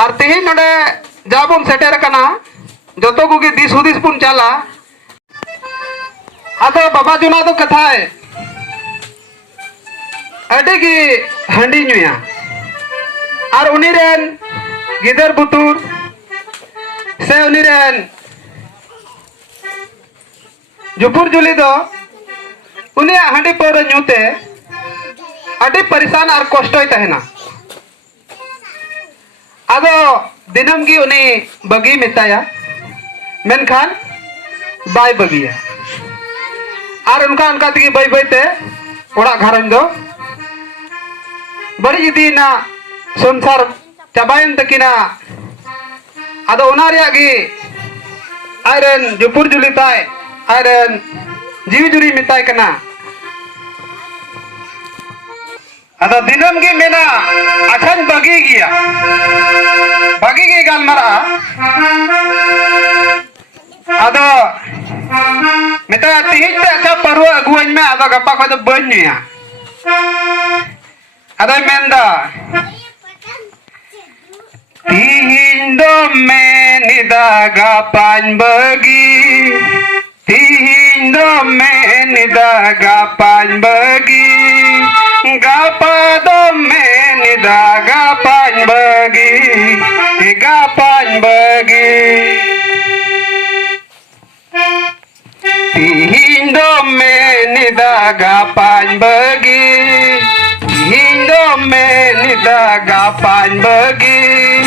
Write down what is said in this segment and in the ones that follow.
और तेहन नोडे जाबुन सेटेर कना जतो कोगे दिस हुदिस पुन चाला आदो बाबा जुना दो कथाय अडे की हंडी नुया और उनीरेन गिदर बुतुर से उनीरेन जुपुर जुली दो उनिया हंडी पर नुते अडे परेशान और कष्टोय तहना आदो दिनम की उनी बगी मिताया मेनखान बाय बगिया और उनका उनका तगी बाय बायते ओड़ा घरन दो बड़ी इदी ना संसार चाबायन तकिना आदो ओना रिया गी आयरन जुपुर जुली ताय आयरन जीवी जुरी मिताय कना अदा दिनम की मेना अठन बगी गया बगी की गाल मरा अदा मिता तीन ते अच्छा परवा अगुवन में अदा गप्पा को तो बन गया अदा मेंदा तीन दो में निदा गापान बगी तीन दो में निदा गापान बगी गापा दो में निदा गापान बगी गापान बगी हिंदो में निदा गापान बगी हिंदो में निदा गापान बगी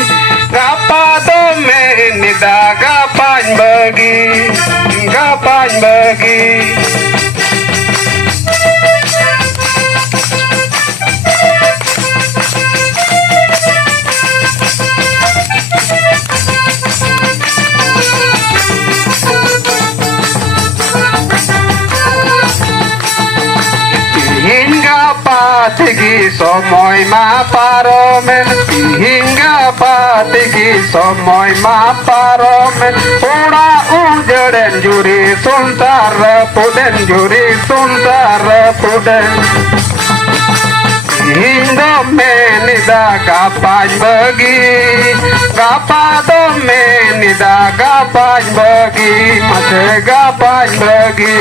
गापा दो में निदा गापान बगी गापान बगी Patigi somoy ma paromen hingga patigi somoy ma paromen ora unjaren juri suntar puden juri suntar puden hindo menida kapan bagi kapa do menida kapan bagi mate kapan bagi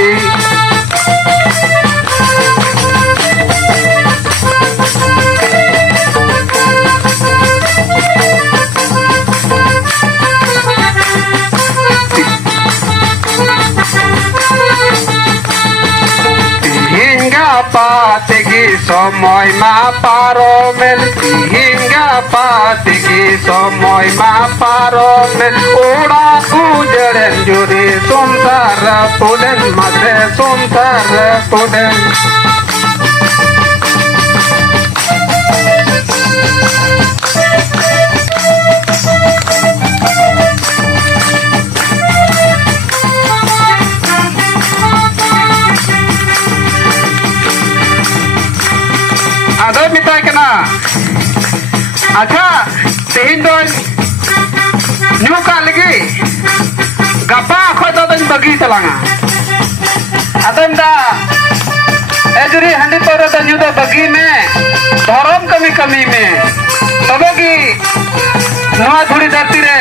patigi somoy ma paromen hingga patigi somoy ma paromen ora ujaren juri suntar puden mate suntar puden आदो मिताय कना अच्छा तेहिन दो new का लगी गपा खो दो बगी चलांगा आदम दा एजुरी हंडी पर दो न्यू दो बगी में धर्म कमी कमी में तबे की नवा धुड़ी धरती रे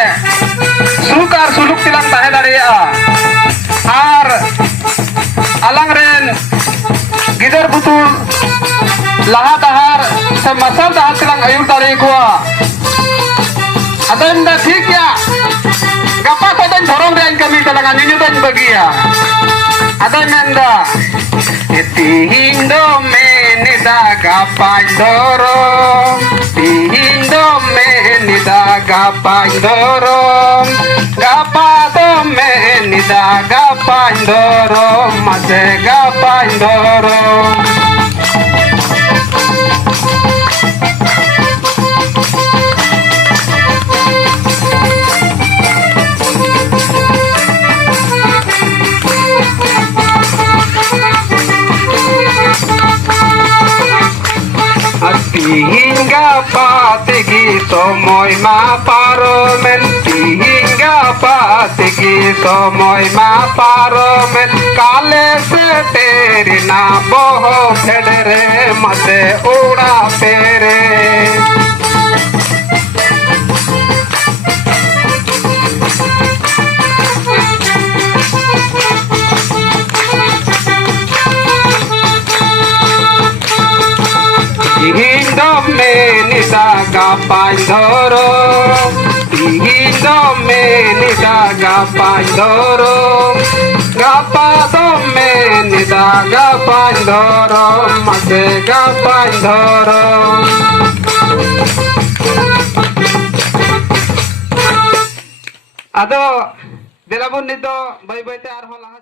सुख और सुलुक तिलंग ताहे दाड़िया और अलंग रेन गिदर बुतुल लाहा दहार से मसल दहार तिलंग आयुर दाड़े गुआ अदन दा ठीक या गप्पा को दन धरम रेन कमी तलंगा न्यू दन बगिया अदन नंदा तिहिंदो में निदा गापान दरो तिहिंदो में निदा गापान दरो गापा दो में निदा गापान दरो मसे गापान दरो hingga patigi somoy ma paromen hingga patigi somoy ma paromen kale se teri na boho phedre mate uda pere gapain doro tihindo menida gapain doro gapa do menida gapain doro mase gapain doro ado delabun nito bay bay te arho lahat